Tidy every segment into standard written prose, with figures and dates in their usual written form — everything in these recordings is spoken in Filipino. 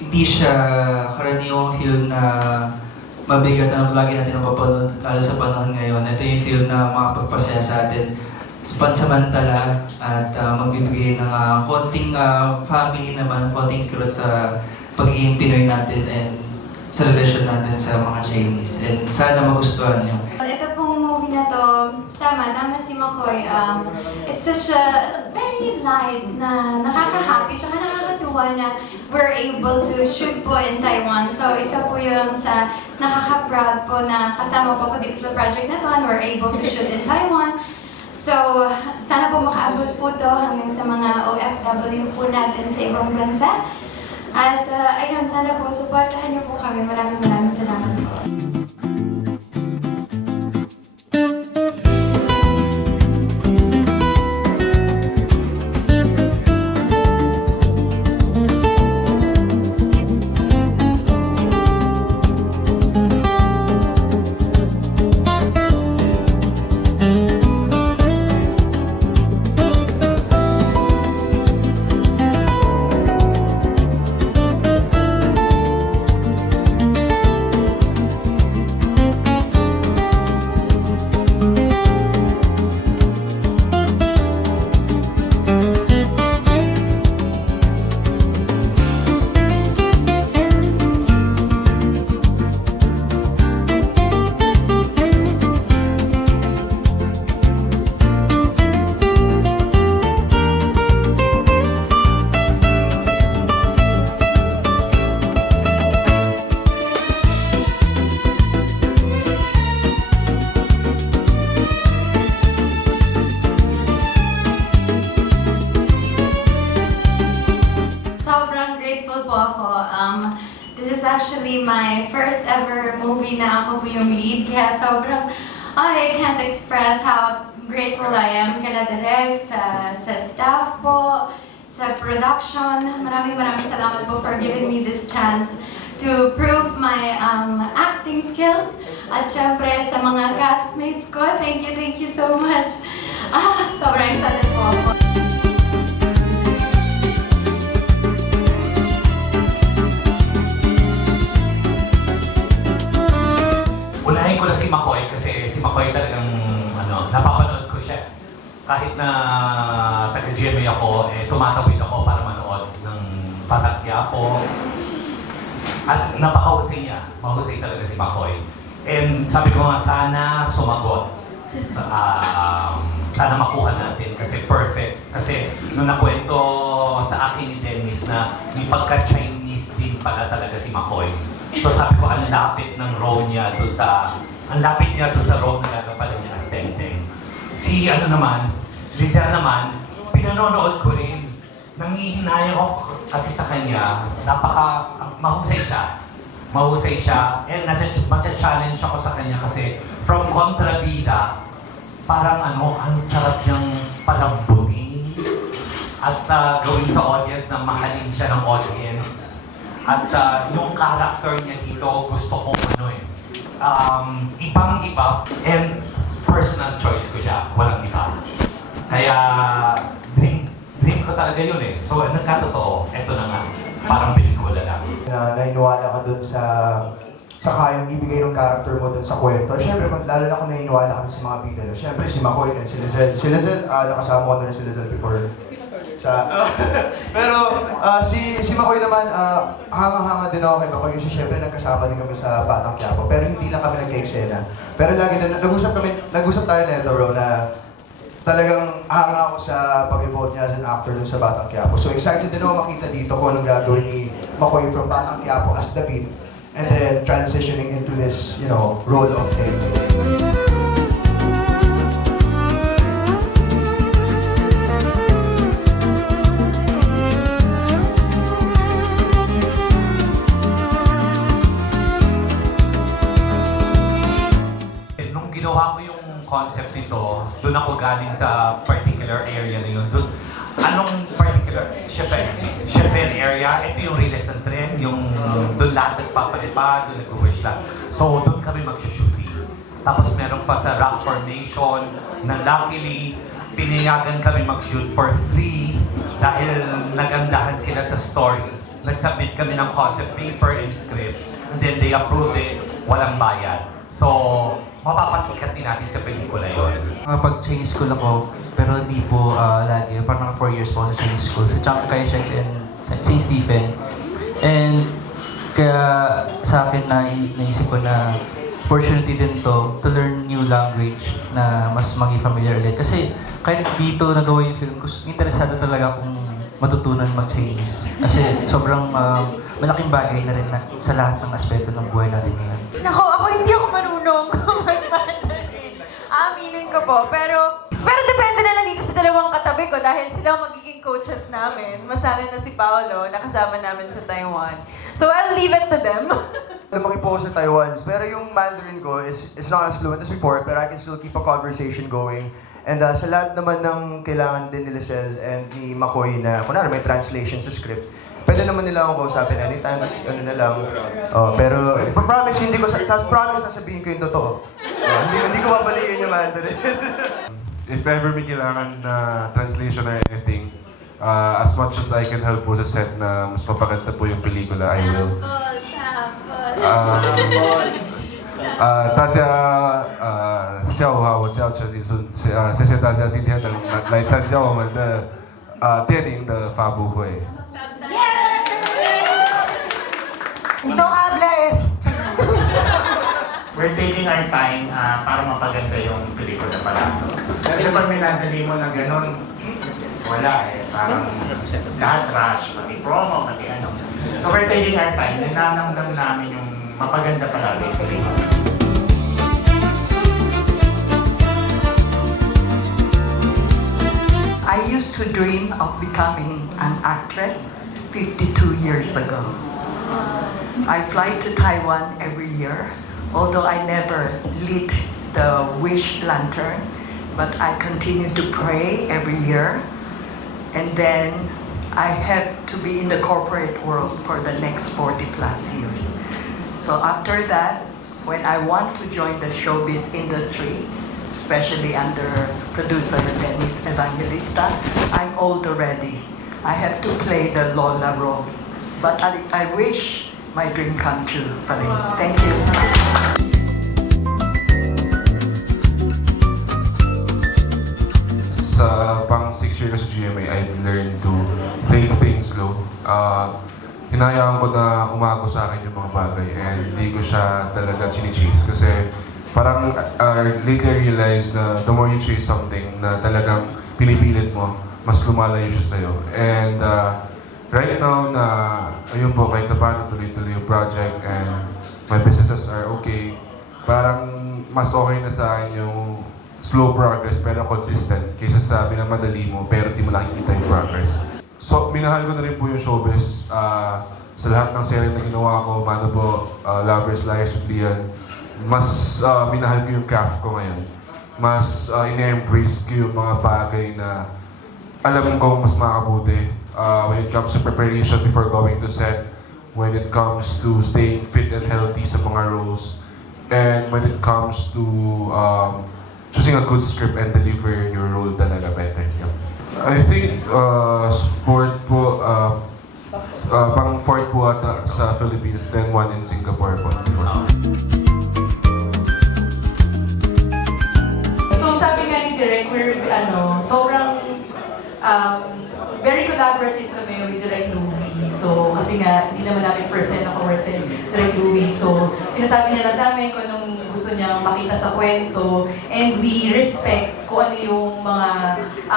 hindi siya karaniwang film na mabigat na lagi natin mapapanood, lalo sa panahon ngayon. Ito yung film na makapagpasaya sa atin pansamantala at magbibigay ng konting family naman, konting kulot sa pagiging Pinoy natin and sa relasyon natin sa mga Chinese. And sana magustuhan niyo. Ito pong movie na to, tama si McCoy. It's such a very light na nakaka-happy tsaka nakakatuwa na we're able to shoot po in Taiwan. So isa po yun sa nakaka-proud po na kasama po ko dito sa project na to and we're able to shoot in Taiwan. So sana po makaabot po to hanggang sa mga OFW po natin sa ibang bansa. At ayun, sana po supportahan niyo po kami. Maraming salamat po. This is actually my first ever movie na ako po yung lead, kaya sobrang, I can't express how grateful I am kala Direk, sa staff po, sa production. Maraming salamat po for giving me this chance to prove my acting skills. At syempre sa mga castmates ko, thank you so much. Sobrang excited po ako. Unahin ko lang si McCoy kasi si McCoy talagang napapanood ko siya. Kahit na taga-GMA ako, tumatawid ako para manood ng Batang Quiapo. At napakahusay niya. Mahusay talaga si McCoy. And sabi ko nga, sana sumagot. Sana makuha natin kasi perfect. Kasi nung nakwento sa akin ni Dennis na may pagka-Chinese din pala talaga si McCoy. So sabi ko, ang lapit ng role niya doon sa role na gagampanan niya as Teng-Teng. Si Lizelle naman, pinanonood ko rin. Nangihinayang ako kasi sa kanya, mahusay siya. Mahusay siya, and matcha-challenge ako sa kanya kasi from kontrabida, parang ang sarap niyang palambutin at gawin sa audience na mahalin siya ng audience. At yung character niya dito, gusto kong ibang-iba and personal choice ko siya, walang iba. Kaya dream ko talaga yun eh. So nagkatotoo, eto na nga, parang pelikula lang. Naniniwala ka dun sa kayang ibigay ng character mo dun sa kwento. Siyempre, lalo na kung naniniwala ka sa mga bida. Siyempre, si McCoy and si Lizelle. Si Lizelle, nakasama ko na rin si Lizelle before. Pero si McCoy naman, hanga-hanga din ako kay McCoy kasi syempre nagkasama din kami sa Batang Quiapo. Pero hindi lang kami nagka-eksena. Pero lagi din, nag-usap tayo na ito, bro, na talagang hanga ako sa pag-evolve niya as an actor dun sa Batang Quiapo. So excited din ako makita dito kung anong gagawin ni McCoy from Batang Quiapo as David and then transitioning into this, role of him. Ginawa ko yung concept nito, doon ako galing sa particular area na yun. Anong particular? Sheffield area, ito yung release ng trend, yung doon lahat nagpapalipad, doon nag-wish lang. So doon kami mag-shooting. Tapos meron pa sa rock formation na luckily, pinayagan kami mag-shoot for free dahil nagandahan sila sa story Nag-submit kami ng concept paper and script. And then they approved it, walang bayad. So, mapapasikat din natin sa pelikula yon. Pag-Chinese school ako, pero di po lagi. Parang 4 years po sa Chinese school. Sa Chiang Kai-shek and St. Stephen. And kaya sa akin naisip ko na opportunity din to learn new language na mas maging familiar ulit. Kasi kahit dito nagawa yung film, interesado talaga akong matutunan mag-Chinese. Kasi sobrang malaking bagay na rin sa lahat ng aspeto ng buhay natin ngayon. Nako, ako hindi ako marunong mag-Mandarin. Aminin ko po. Pero depende na lang dito sa dalawang katabi ko dahil sila ang magiging coaches namin. Mas lalo na si Paolo, nakasama namin sa Taiwan. So I'll leave it to them. Lumaki po ako sa Taiwan, pero yung Mandarin ko is not as fluent as before, but I can still keep a conversation going. And sa lahat naman ng kailangan din nila Sel and ni McCoy na, kunwari may translation sa script, pwede naman nila akong kausapin anytime, ano na lang. Pero, promise, hindi ko, promise sasabihin ko yung totoo. Hindi ko babalikin yung Mandarin. If ever may kailangan na translation or anything, as much as I can help po sa set na mas mapaganda po yung pelikula, I will. 大家下午好，我叫陈吉顺，谢谢大家今天能来参加我们的电影的发布会。 No habla es Chinese. We're taking our time para mapaganda yung pelikula pala. Kasi pag minadali mo na ganun, wala eh. Parang lahat rush, pati promo, pati ano. So we're taking our time, ninanamdam namin yung mapaganda pala yung pelikula. I used to dream of becoming an actress 52 years ago. I fly to Taiwan every year, although I never lit the wish lantern, but I continue to pray every year. And then I have to be in the corporate world for the next 40 plus years. So after that, when I want to join the showbiz industry, especially under producer Dennis Evangelista, I'm old already. I have to play the Lola roles. But I wish my dream come true pa rin. Thank you. Sa pang 6 years ko sa GMA, I've learned to take things slow. Hinayaan ko na umago sa akin yung mga bagay and hindi ko siya talaga chine-chase kasi parang lately I realized na the more you chase something na talagang pinipilit mo, mas lumalayo siya sa'yo. And right now na, ayun po, kahit na paano tuloy-tuloy yung project and my businesses are okay, parang mas okay na sa akin yung slow progress pero consistent kaysa sa minamadali mo pero di mo nakikita yung progress. So, minahal ko na rin po yung showbiz sa lahat ng series na ginawa ko, Mano po, Lovers, Liars with Leon. Mas minahal ko yung craft ko ngayon. Mas ine-embrace ko yung mga bagay na alam ko mas makakabuti. When it comes to preparation before going to set, when it comes to staying fit and healthy sa mga roles, and when it comes to choosing a good script and deliver your role talaga better. Yeah. I think sport po, pang fourth po ata sa Philippines, then one in Singapore po. So sabi nga ni Direk, we're sobrang very collaborative kami with Direk Louie. So kasi nga, hindi naman namin first time naka-work sa Direk Louie. So sinasabi niya na sa amin kung anong gusto niyang makita sa kwento, and we respect kung ano yung mga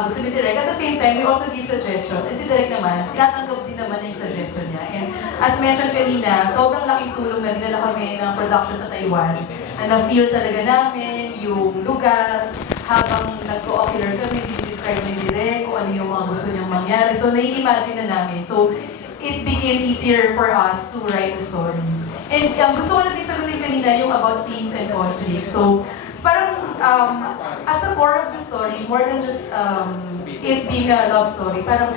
gusto ni Direk. At the same time, we also give suggestions. And si Direk naman, tinatanggap din naman yung suggestion niya. And as mentioned kanina, sobrang laking tulong na dinala kami ng production sa Taiwan. Na-feel talaga namin yung lugar, habang nag-o-ocular kami, describe ni Direk kung ano yung mga gusto niyang mangyari. So, nai-imagine na namin. So, it became easier for us to write the story. And gusto ko natin sagutin kanina yung about themes and conflicts. So, parang at the core of the story, more than just it being a love story, parang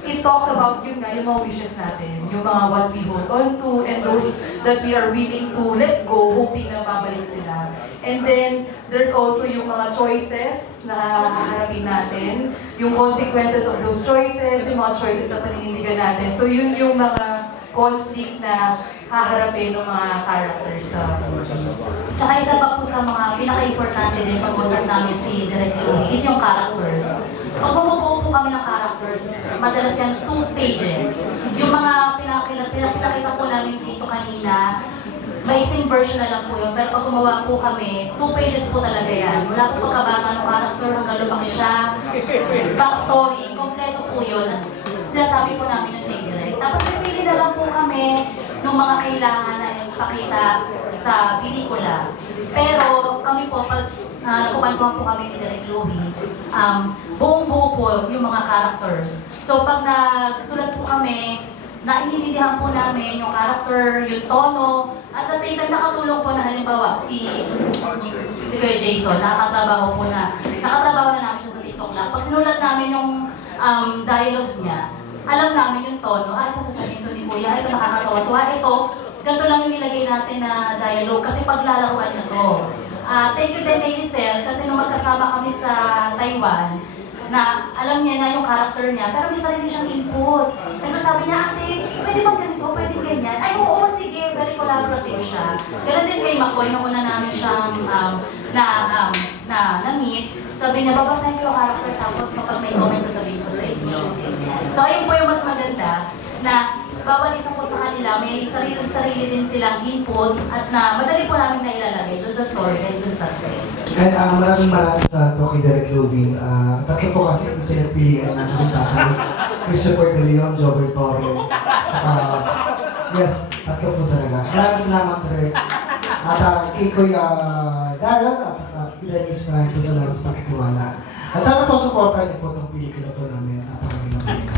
it talks about yung mga wishes natin, yung mga what we hold on to, and those that we are willing to let go, hoping na babalik sila. And then, there's also yung mga choices na haharapin natin, yung consequences of those choices, yung mga choices na paninindigan natin. So, yun yung mga conflict na haharapin ng mga characters sa movie. Tsaka isa pa po sa mga pinaka-importante din pag-usap namin si Direk Louie is yung characters. Pag bumubuo po kami ng characters, madalas yan 2 pages. Yung mga pinakita po namin dito kanina, may same version na lang po yun. Pero pag gumawa po kami, 2 pages po talaga yan. Mula po pagkabata ng character hanggang lumaki siya, backstory, kompleto po yun. Sinasabi po namin yung kay Direk. Tapos pipili na lang po kami ng mga kailangan na ipakita sa pelikula. Pero kami po, pag nagkukwentuhan po kami ni Direk Louie, buong-buo po yung mga characters. So pag nagsulat po kami, naiintindihan po namin yung character, yung tono, at the same time nakatulong po na halimbawa si Kuya Jason, nakatrabaho na namin siya sa TikTok Lab. Pag sinulat namin yung dialogues niya, alam namin yung tono, ito sasabihin to ni Kuya, ito nakakatawa-tuwa, ito, ganito lang yung ilagay natin na dialogue kasi paglalaruan na to. Thank you din kay Lisel kasi nung magkasama kami sa Taiwan, na alam niya na yung character niya, pero may sarili siyang input. Nagsasabi niya, ate, pwede bang ganito, pwede ganyan? Ay, oo, sige, very collaborative siya. Ganun din kay McCoy, nung una namin siyang na-meet, sabi niya, babasahin ko yung character tapos kapag may comment sasabihin ko sa inyo. Ganyan. So, ayun po yung mas maganda na bawat isa po sa kanila, may sarili din silang input at na madali po namin na ilalagay doon sa story and doon sa script. And maraming salamat po kay Direk Louie. Tatlo po kasi yung pinagpilian namin ng tatay. Christopher De Leon, Jover Torre, tsaka yes, tatlo po talaga. Maraming salamat, Direk. At kay Kuya Daryl at kay Dennis, maraming po salamat sa pagkitiwala. At sana po supportan niyo po itong pelikula po namin. Napakagandang pelikula.